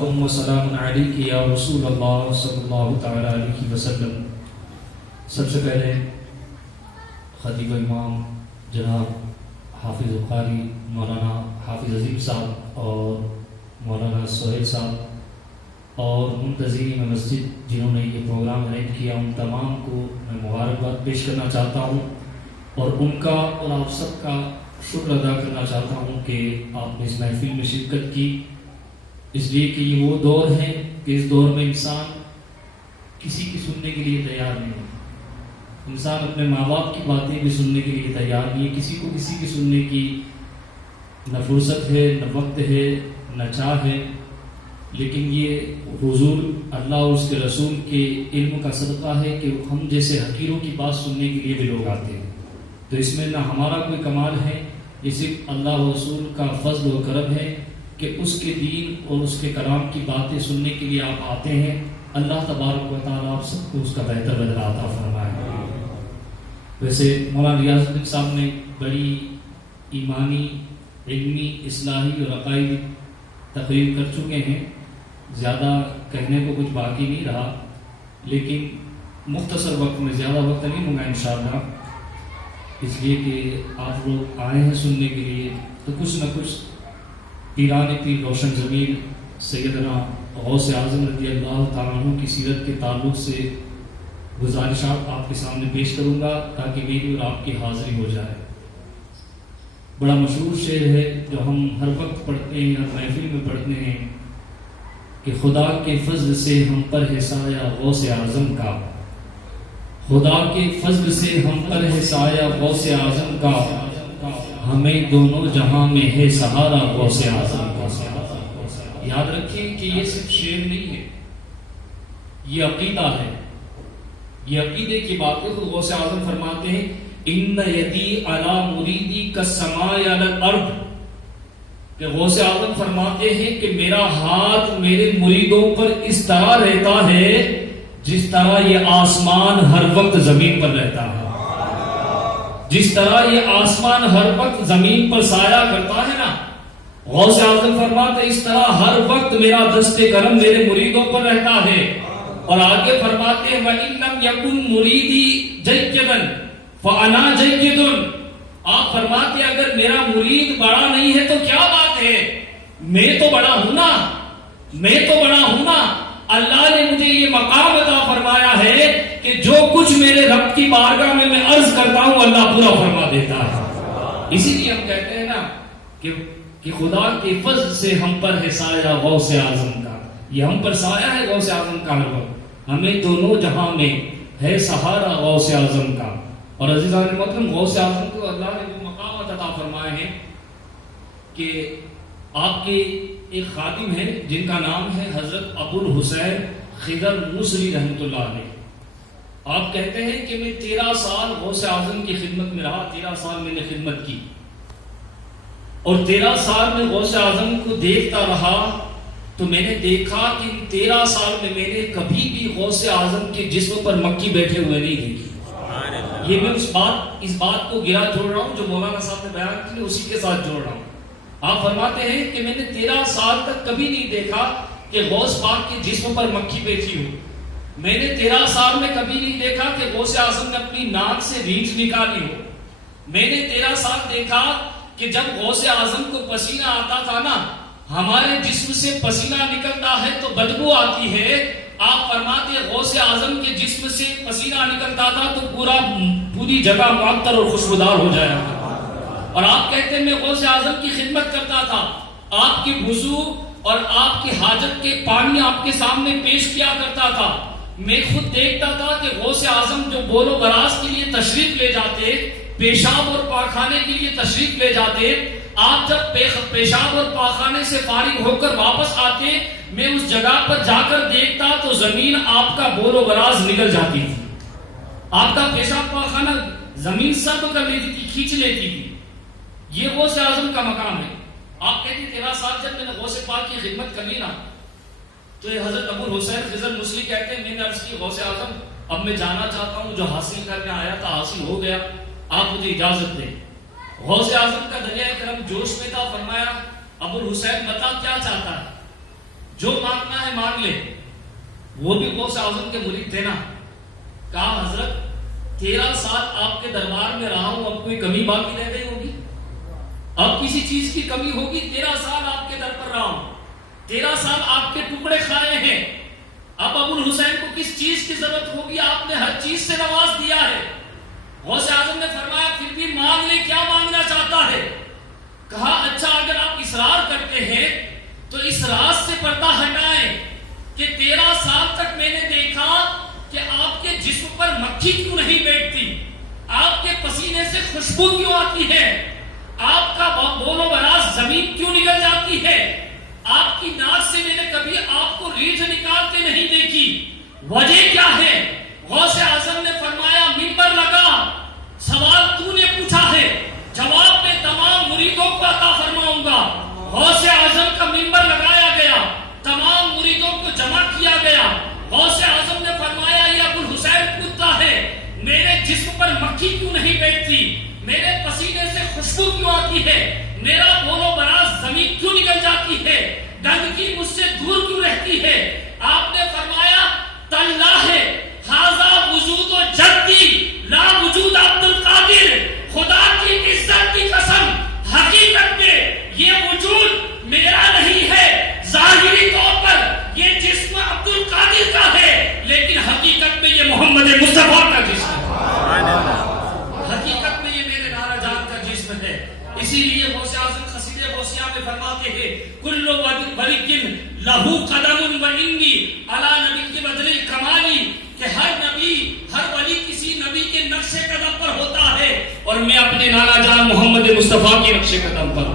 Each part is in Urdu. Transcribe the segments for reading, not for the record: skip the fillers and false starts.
و سلام علیک یا رسول اللہ صلی اللہ تعالی علیہ وسلم۔ سب سے پہلے خطیب امام جناب حافظ قاری مولانا حافظ عظیم صاحب اور مولانا سہیل صاحب اور منتظرین مسجد جنہوں نے یہ پروگرام ارینج کیا، ان تمام کو میں مبارکباد پیش کرنا چاہتا ہوں اور ان کا اور آپ سب کا شکر ادا کرنا چاہتا ہوں کہ آپ نے اس محفل میں شرکت کی، اس لیے کہ یہ وہ دور ہے کہ اس دور میں انسان کسی کی سننے کے لیے تیار نہیں ہے۔ انسان اپنے ماں باپ کی باتیں بھی سننے کے لیے تیار نہیں ہے، کسی کو کسی کی سننے کی نہ فرصت ہے، نہ وقت ہے، نہ چاہ ہے۔ لیکن یہ حضور اللہ اور اس کے رسول کے علم کا صدقہ ہے کہ ہم جیسے حقیروں کی بات سننے کے لیے بھی لوگ آتے ہیں۔ تو اس میں نہ ہمارا کوئی کمال ہے، یہ صرف اللہ و رسول کا فضل و کرم ہے کہ اس کے دین اور اس کے کلام کی باتیں سننے کے لیے آپ آتے ہیں۔ اللہ تبارک و تعالیٰ آپ سب کو اس کا بہتر بدلہ عطا فرمائے۔ ویسے مولانا ریاض الدین صاحب نے بڑی ایمانی، علمی، اصلاحی اور عقائدی تقریر کر چکے ہیں، زیادہ کہنے کو کچھ باقی نہیں رہا، لیکن مختصر وقت میں زیادہ وقت نہیں لوں گا انشاءاللہ، اس لیے کہ آپ لوگ آئے ہیں سننے کے لیے تو کچھ نہ کچھ پیران پیر روشن ضمیر سیدنا غوث اعظم رضی اللہ تعالیٰ عنہ کی سیرت کے تعلق سے گزارشات آپ کے سامنے پیش کروں گا تاکہ میری اور آپ کی حاضری ہو جائے۔ بڑا مشہور شعر ہے جو ہم ہر وقت پڑھتے ہیں، ہر محفل میں پڑھتے ہیں کہ خدا کے فضل سے ہم پر ہے سایہ غوث اعظم کا، خدا کے فضل سے ہم پر ہے سایہ غوث اعظم کا، ہمیں دونوں جہاں میں ہے سہارا غوث اعظم کا۔ یاد رکھیں کہ یہ صرف شعر نہیں ہے، یہ عقیدہ ہے، یہ عقیدے کی باتیں خود غوث اعظم فرماتے ہیں ان یدی علی مریدی کالسماء علی الارض، کہ غوث اعظم فرماتے ہیں کہ میرا ہاتھ میرے مریدوں پر اس طرح رہتا ہے جس طرح یہ آسمان ہر وقت زمین پر رہتا ہے، جس طرح یہ آسمان ہر وقت زمین پر سایہ کرتا ہے نا، غوث اعظم فرماتے اس طرح ہر وقت میرا دست کرم میرے مریدوں پر رہتا ہے۔ اور آگے فرماتے ہیں وَإِن لَمْ يَكُنْ مُرِيدِي جَيِّدًا فَأَنَا جَيِّدٌ، آپ فرماتے ہیں اگر میرا مرید بڑا نہیں ہے تو کیا بات ہے، میں تو بڑا ہوں نا، میں تو بڑا ہوں نا۔ اللہ نے مجھے یہ مقام عطا فرمایا ہے کہ جو کچھ میرے رب کی بارگاہ میں میں عرض کرتا ہوں اللہ پورا فرما دیتا ہے۔ اسی لیے ہم کہتے ہیں نا کہ خدا کے فضل سے ہم پر ہے سایہ غوث اعظم کا، یہ ہم پر سایہ ہے غوث اعظم کا، ہر وقت ہمیں دونوں جہاں میں ہے سہارا غوث اعظم کا۔ اور عزیزان محترم، غوث اعظم کو اللہ نے وہ مقامات عطا فرمائے ہیں کہ آپ کے ایک خادم ہیں جن کا نام ہے حضرت ابو الحسین خضر موسوی رحمۃ اللہ علیہ۔ آپ کہتے ہیں کہ میں 13 سال غوث اعظم کی خدمت میں رہا، 13 سال میں نے خدمت کی اور 13 سال میں غوث اعظم کو دیکھتا رہا تو میں نے دیکھا کہ ان 13 سال میں میں نے کبھی بھی غوث اعظم کے جسم پر مکھی بیٹھے ہوئے نہیں دیکھی۔ یہ میں اس بات کو گرا جوڑ رہا ہوں جو مولانا صاحب نے بیان کی، اسی کے ساتھ جوڑ رہا ہوں۔ آپ فرماتے ہیں کہ میں نے 13 سال تک کبھی نہیں دیکھا کہ غوث پاک کے جسم پر مکھی بیٹھی ہو، میں نے 13 سال میں کبھی نہیں دیکھا کہ غوث اعظم نے اپنی ناک سے ریچھ نکالی ہو، میں نے 13 سال دیکھا کہ جب غوث اعظم کو پسینہ آتا تھا نا، ہمارے جسم سے پسینہ نکلتا ہے تو بدبو آتی ہے، آپ فرماتے ہیں غوث اعظم کے جسم سے پسینہ نکلتا تھا تو پوری جگہ معطر اور خوشبودار ہو جایا تھا۔ اور آپ کہتے ہیں میں غوث اعظم کی خدمت کرتا تھا، آپ کی وضو اور آپ کی حاجت کے پانی آپ کے سامنے پیش کیا کرتا تھا، میں خود دیکھتا تھا کہ غوث اعظم جو بول و براز کے لیے تشریف لے جاتے، پیشاب اور پاخانے کے لیے تشریف لے جاتے، آپ جب پیشاب اور پاخانے سے فارغ ہو کر واپس آتے، میں اس جگہ پر جا کر دیکھتا تو زمین آپ کا بول و براز نکل جاتی تھی، آپ کا پیشاب پاخانہ زمین سب کر لیتی تھی، کھینچ لیتی تھی۔ یہ غوث اعظم کا مقام ہے۔ آپ کہتے ہیں 13 سال جب میں نے غوث پاک کی خدمت کر لی نا، تو یہ حضرت ابو الحسین خضر موسوی کہتے ہیں میں نے عرض کی غوث اعظم اب میں جانا چاہتا ہوں، جو حاصل کرنے آیا تھا حاصل ہو گیا، آپ مجھے اجازت دیں۔ غوث اعظم کا دریائے کرم جوش میں تھا، فرمایا ابو الحسین بتا کیا چاہتا ہے؟ جو مانگنا ہے مانگ لے. وہ بھی غوث اعظم کے مرید تھے نا. کہا حضرت 13 سال آپ کے دربار میں رہا ہوں, اب کوئی کمی باقی رہ گئی ہوگی؟ اب کسی چیز کی کمی ہوگی؟ 13 سال آپ کے در پر رہا ہوں, 13 سال آپ کے ٹکڑے کھائے ہیں, اب ابو الحسین کو کس چیز کی ضرورت ہوگی؟ آپ نے ہر چیز سے نواز دیا ہے. غوث اعظم نے فرمایا پھر بھی مانگ لے, کیا مانگنا چاہتا ہے؟ کہا اچھا اگر آپ اصرار کرتے ہیں تو اس راز سے پردہ ہٹائیں کہ 13 سال تک میں نے دیکھا کہ آپ کے جسم پر مکھی کیوں نہیں بیٹھتی, آپ کے پسینے سے خوشبو کیوں آتی ہے, آپ کا بول و براز زمین کیوں نکل جاتی ہے, آپ کی ناک سے میں نے کبھی آپ کو ریڑھ نکالتے نہیں دیکھی, وجہ کیا ہے؟ غوث اعظم نے فرمایا منبر لگا, سوال تو نے پوچھا ہے, جواب میں تمام مریدوں کو عطا فرماؤں گا. غوث اعظم کا منبر لگایا گیا, تمام مریدوں کو جمع کیا گیا. غوث اعظم نے فرمایا یہ ابو الحسین پوچھتا ہے میرے جسم پر مکھی کیوں نہیں بیٹھتی, میرے پسینے سے خوشبو کیوں آتی ہے, میرا بول و براز زمین کیوں نکل جاتی ہے, گندگی مجھ سے دور کیوں رہتی ہے؟ آپ نے فرمایا تاللہ ہے ھذا وجود و جدی لا وجود عبد القادر, خدا کی عزت کی قسم حقیقت میں یہ وجود میرا نہیں ہے, ظاہری طور پر یہ جسم عبد القادر کا ہے, لیکن حقیقت میں یہ محمد مصطفیٰ کا جسم ہے, حقیقت میں یہ میرے نانا جان کا جسم ہے. اسی لیے غوث اعظم قصیدہ غوثیہ میں فرماتے ہیں کل ولیک لہو قدم و انی علی نبی کے بدل کمالی, کہ ہر نبی ہر ولی کسی نبی کے نقش قدم پر ہوتا ہے, اور میں اپنے نانا جان محمد مصطفیٰ کے نقش قدم پر.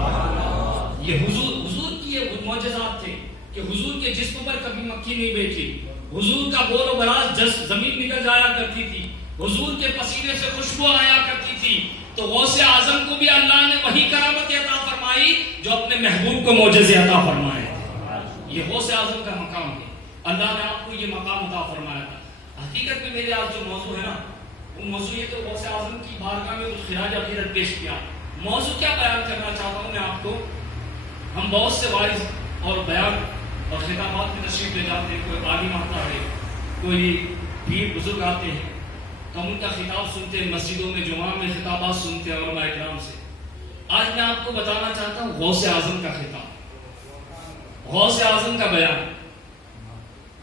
یہ حضور کی یہ معجزات تھے کہ حضور کے جسم پر کبھی مکھی نہیں بیٹھی, حضور کا بول و براز زمین نکل جایا کرتی تھی, حضور کے پسینے سے خوشبو آیا کرتی تھی. تو غوث اعظم کو بھی اللہ نے وہی کرامت عطا فرمائی جو اپنے محبوب کو معجزے عطا فرمائے. یہ غوث اعظم کا مقام ہے, اللہ نے آپ کو یہ مقام عطا فرمایا تھا. حقیقت میں میرے آج جو موضوع ہے نا, وہ موضوع یہ تو غوث اعظم کی بارگاہ میں کچھ خراج عقیدت پیش کیا. موضوع کیا بیان کرنا چاہتا ہوں میں آپ کو, ہم بہت سے وائز اور بیان اور خطابات میں تشریف لے جاتے ہیں, کوئی عالم آتا ہے, کوئی پیر بزرگ آتے ہیں, تو ہم ان کا خطاب سنتے ہیں, مسجدوں میں جمعہ میں خطابات سنتے ہیں علماء کرام سے. آج میں آپ کو بتانا چاہتا ہوں غوث اعظم کا خطاب, غوث اعظم کا بیان.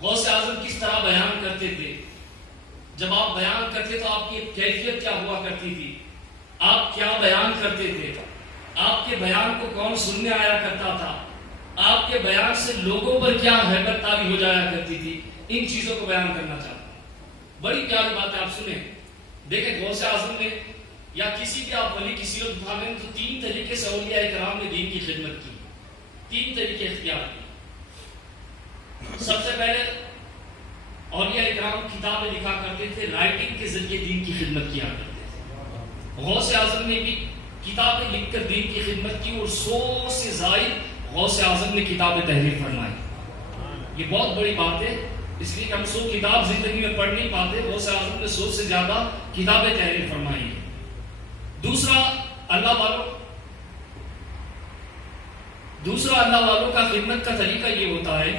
غوث اعظم کس طرح بیان کرتے تھے, جب آپ بیان کرتے تو آپ کی کیفیت کیا ہوا کرتی تھی, آپ کیا بیان کرتے تھے, آپ کے بیان کو کون سننے آیا کرتا تھا, آپ کے بیان سے لوگوں پر کیا ہیبت طاری ہو جایا کرتی تھی, ان چیزوں کو بیان کرنا چاہتا ہوں. بڑی پیاری بات ہے, آپ سنیں. دیکھیں غوث اعظم نے یا کسی بھی آپ ولی کی سیرت اٹھا لیں تو 3 طریقے سے اولیاء کرام نے دین کی خدمت کی, 3 طریقے اختیار کیے. سب سے پہلے اولیاء کرام کتابیں لکھا کرتے تھے, رائٹنگ کے ذریعے دین کی خدمت کیا کرتے تھے. غوث اعظم نے بھی کتابیں لکھ کر دین کی خدمت کی, اور 100 سے زائد غوث اعظم نے کتابیں تحریر فرمائی. یہ بہت بڑی بات ہے, اس لیے کہ ہم 100 کتاب زندگی میں پڑھ نہیں پاتے. غوث اعظم نے 100 سے زیادہ کتابیں تحریر فرمائی ہیں. دوسرا اللہ والوں کا خدمت کا طریقہ یہ ہوتا ہے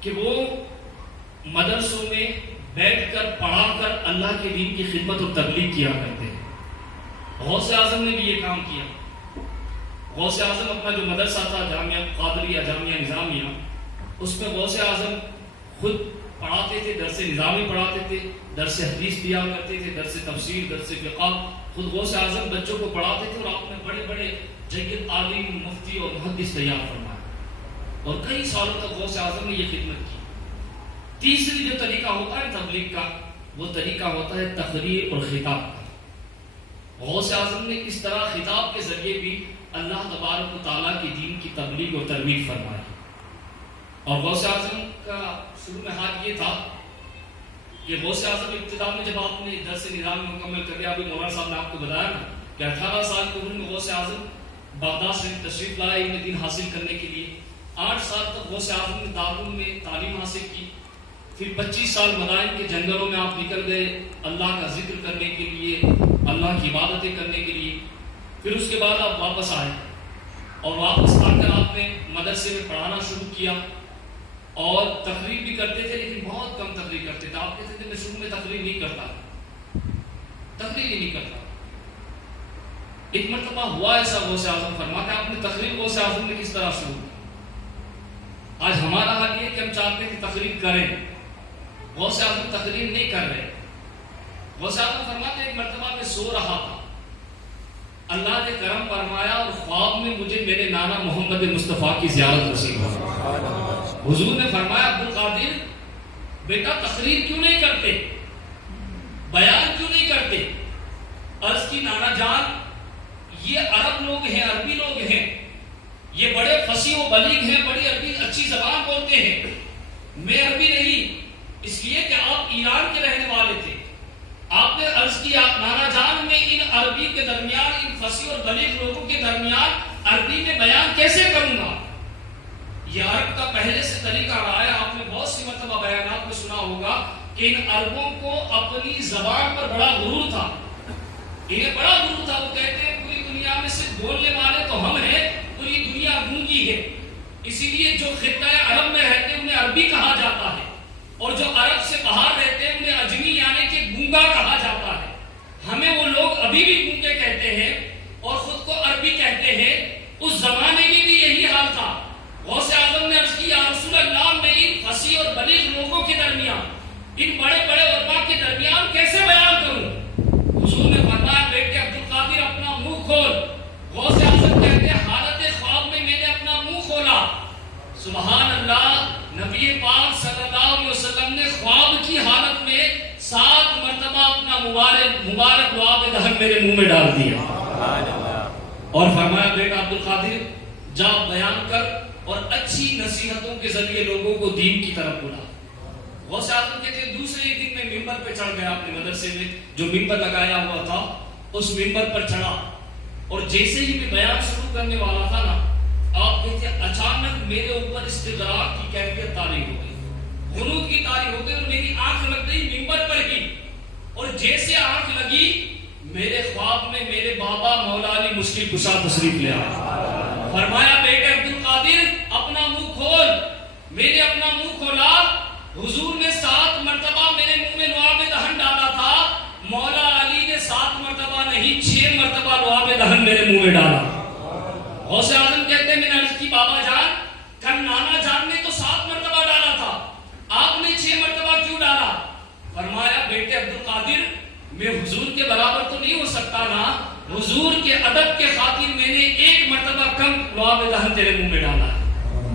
کہ وہ مدرسوں میں بیٹھ کر پڑھا کر اللہ کے دین کی خدمت اور تبلیغ کیا کرتے ہیں. غوث اعظم نے بھی یہ کام کیا. غوث اعظم اپنا جو مدرسہ تھا جامعہ قادریہ, جامعہ نظامیہ, اس میں غوث اعظم خود پڑھاتے تھے, درس نظامی پڑھاتے تھے, درس حدیث دیا کرتے تھے, درس تفسیر, درس فقہ. خود غوث اعظم بچوں کو پڑھاتے تھے, اور آپ نے بڑے بڑے جید عالم, مفتی اور محدث تیار فرمایا, اور کئی سالوں تک غوث اعظم نے یہ خدمت کی. تیسری جو طریقہ ہوتا ہے تبلیغ کا, وہ طریقہ ہوتا ہے تقریر اور خطاب کا. غوث اعظم نے اس طرح خطاب کے ذریعے بھی اللہ تبارک و تعالیٰ کی دین کی تبلیغ اور ترویج فرمائی. اور غوث اعظم کا شروع میں حال یہ تھا کہ غوث اعظم ابتدا میں جب آپ نے درس نظام مکمل کر دیا, ابھی مولانا صاحب نے آپ کو بتایا نا کہ 18 سال کی عمر میں غوث اعظم بغداد سے تشریف لائے علم دین حاصل کرنے کے لیے. 8 سال تک غوث اعظم نے دارالعلوم میں تعلیم حاصل کی. پھر 25 سال مدائن کے جنگلوں میں آپ نکل گئے اللہ کا ذکر کرنے کے لیے, اللہ کی عبادتیں کرنے کے لیے. پھر اس کے بعد آپ واپس آئے, اور واپس آ کر آپ نے مدرسے میں پڑھانا شروع کیا. اور تقریر بھی کرتے تھے لیکن بہت کم تقریر کرتے تھے. آپ کہتے تھے میں شروع میں تقریر نہیں کرتا, تقریر ہی نہیں کرتا. ایک مرتبہ ہوا ایسا غوث اعظم فرماتے آپ نے تقریر غوث اعظم نے کس طرح شروع کی. آج ہمارا حال یہ کہ ہم چاہتے ہیں کہ تقریر کریں, غوث اعظم تقریر نہیں کر رہے. غوث اعظم فرماتے ایک مرتبہ میں سو رہا تھا, اللہ نے کرم فرمایا اور خواب میں مجھے میرے نانا محمد مصطفیٰ کی زیارت نصیب ہوئی. حضور نے فرمایا عبدالقادر بیٹا تقریر کیوں نہیں کرتے, بیان کیوں نہیں کرتے؟ عرض کی نانا جان یہ عرب لوگ ہیں, عربی لوگ ہیں, یہ بڑے فصیح و بلیغ ہیں, بڑی عربی اچھی زبان بولتے ہیں. میں عربی نہیں, اس لیے کہ آپ ایران کے رہنے والے تھے. آپ نے عرض کیا نانا جان میں ان عربی کے درمیان, ان فصیح اور بلیغ لوگوں کے درمیان عربی میں بیان کیسے کروں گا؟ یہ عرب کا پہلے سے طریقہ رہا ہے. آپ نے بہت سی مرتبہ بیانات میں سنا ہوگا کہ ان عربوں کو اپنی زبان پر بڑا غرور تھا, انہیں بڑا غرور تھا. وہ کہتے ہیں پوری دنیا میں صرف بولنے والے تو ہم ہیں, پوری دنیا گونگی ہے. اسی لیے جو خطہ عرب میں رہتے ہیں انہیں عربی کہا جاتا ہے, اور جو عرب سے باہر رہتے ہیں انہیں اجمی یعنی کہ گونگا کہا جاتا ہے. ہمیں وہ لوگ ابھی بھی گونگے کہتے ہیں اور خود کو عربی کہتے ہیں. اس زمانے میں بھی یہی حال تھا. غوث اعظم نے عرض کی یا رسول اللہ میں ان فصیح اور بلیغ لوگوں کے درمیان, ان بڑے بڑے علماء کے درمیان کیسے بیان کروں؟ حضور نے فرمایا بیٹے عبدالقادر اپنا منہ کھول. غوث اعظم کہتے ہیں حالت خواب میں میں نے اپنا منہ کھولا. سبحان اللہ, نبی پاک صلی اللہ علیہ وسلم نے خواب کی حالت میں 7 مرتبہ اپنا مبارک لعاب دہن میرے منہ میں ڈال دیا اور فرمایا بیٹا عبدالقادر جا بیان کر اور اچھی نصیحتوں کے ذریعے لوگوں کو دین کی طرف بلا. غوث اعظم کہتے ہیں دوسرے دن میں ممبر پہ چڑھ گیا, اپنے مدرسے میں جو ممبر لگایا ہوا تھا اس ممبر پر چڑھا, اور جیسے ہی میں بیان شروع کرنے والا تھا نا, آپ کہتے ہیں اچانک میرے اوپر استغراق کی کیفیت طاری ہو گئی, غنود کی طاری ہو گئی, اور میری آنکھ لگ گئی ممبر پر ہی. اور جیسے آنکھ لگی میرے خواب میں میرے بابا مولا علی مشکل کشا تشریف لے آیا. فرمایا بیٹے عبدالقادر اپنا منہ کھول. میں نے اپنا منہ کھولا. حضور نے 7 مرتبہ میرے منہ میں لعاب دہن ڈالا تھا, مولا علی نے 7 مرتبہ نہیں 6 مرتبہ لعاب دہن میرے منہ میں ڈالا. غوث اعظم کہتے ہیں میں نے عرض کی بابا جان کل نانا جان نے تو 7 مرتبہ ڈالا تھا, آپ نے 6 مرتبہ کیوں ڈالا؟ فرمایا بیٹے عبدالقادر میں حضور کے برابر تو نہیں ہو سکتا نا, حضور کے ادب کے خاطر میں نے 1 مرتبہ کم لعاب دہن تیرے منہ میں ڈالا ہے.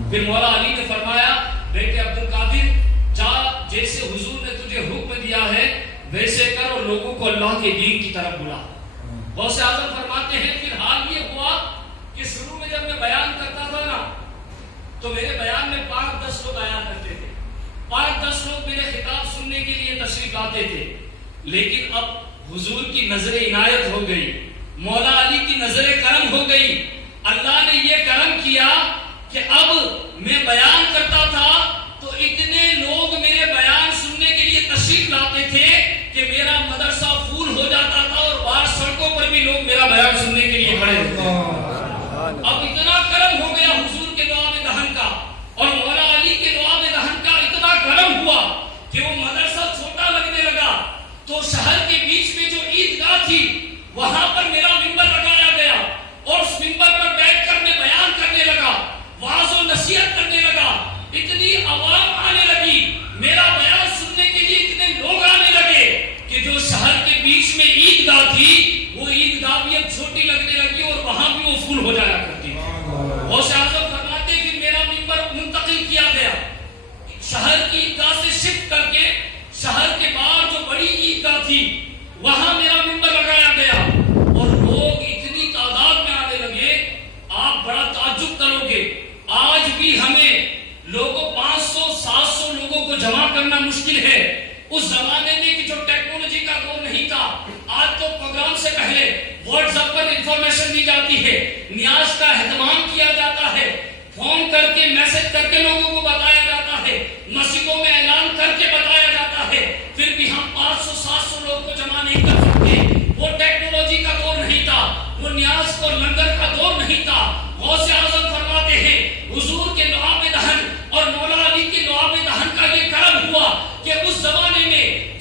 پھر مولا علی نے فرمایا بیٹے عبدالقادر جا, جیسے حضور نے تجھے حکم دیا ہے ویسے کر اور لوگوں کو اللہ کے دین کی طرف بلا. غوث اعظم فرماتے ہیں پھر حال یہ ہوا کہ شروع میں جب میں بیان کرتا تھا نا تو میرے بیان میں 5-10 لوگ آیا کرتے تھے, 5-10 لوگ میرے خطاب سننے کے لیے تشریف لاتے تھے. لیکن اب حضور کی نظر عنایت ہو گئی, مولا علی کی نظر کرم ہو گئی. اللہ نے یہ کرم کیا کہ اب میں بیان کرتا تھا تو اتنے لوگ میرے بیان سننے کے لیے تشریف لاتے تھے کہ میرا مدرسہ فول ہو جاتا تھا, اور باہر سڑکوں پر بھی لوگ میرا بیان سننے کے لیے کھڑے ہوتے. اب اتنا کرم ہو گیا حضور کے لعاب دہن کا اور مولا علی کے لعاب دہن کا اتنا کرم ہوا کہ وہ مدرسہ چھوٹا لگنے لگا. تو شہر کے بیچ میں جو عیدگاہ تھی وہاں پر میرا ممبر لگایا گیا, اور اس ممبر پر بیٹھ کر میں بیان کرنے لگا, واعظ و نصیحت کرنے لگا. اتنی عوام آنے لگی, میرا بیان سننے کے لیے اتنے لوگ آنے لگے کہ جو شہر کے بیچ میں عیدگاہ تھی وہ عیدگاہ بھی اب چھوٹی لگنے لگی اور وہاں بھی وہ فل ہو جایا کرتی تھی. غوث اعظم فرماتے پھر میرا ممبر منتقل کیا گیا, شہر کی عیدگاہ سے شفٹ کر کے شہر کے باہر جو بڑی عیدگاہ تھی وہاں میرا ممبر لگایا گیا, اور لوگ اتنی تعداد میں آنے لگے آپ بڑا تعجب کرو گے. آج بھی ہمیں لوگوں 500-700 لوگوں کو جمع کرنا مشکل ہے. اس زمانے میں کہ جو ٹیکنالوجی کا دور نہیں تھا, آج تو پروگرام سے پہلے واٹس ایپ پر انفارمیشن دی جاتی ہے, نیاز کا اہتمام کیا جاتا ہے, فون کر کے میسج کر کے لوگوں کو بتایا جاتا ہے, مسجدوں میں اعلان کر کے بتایا جاتا ہے. پھر بھی ہم 500-700 لوگوں کو جمع نہیں کر سکتے. وہ ٹیکنالوجی کا دور نہیں تھا, وہ نیاز اور لنگر کا دور نہیں تھا. غوث اعظم فرماتے ہیں حضور کے لعاب دہن اور مولا علی کے زمانے میں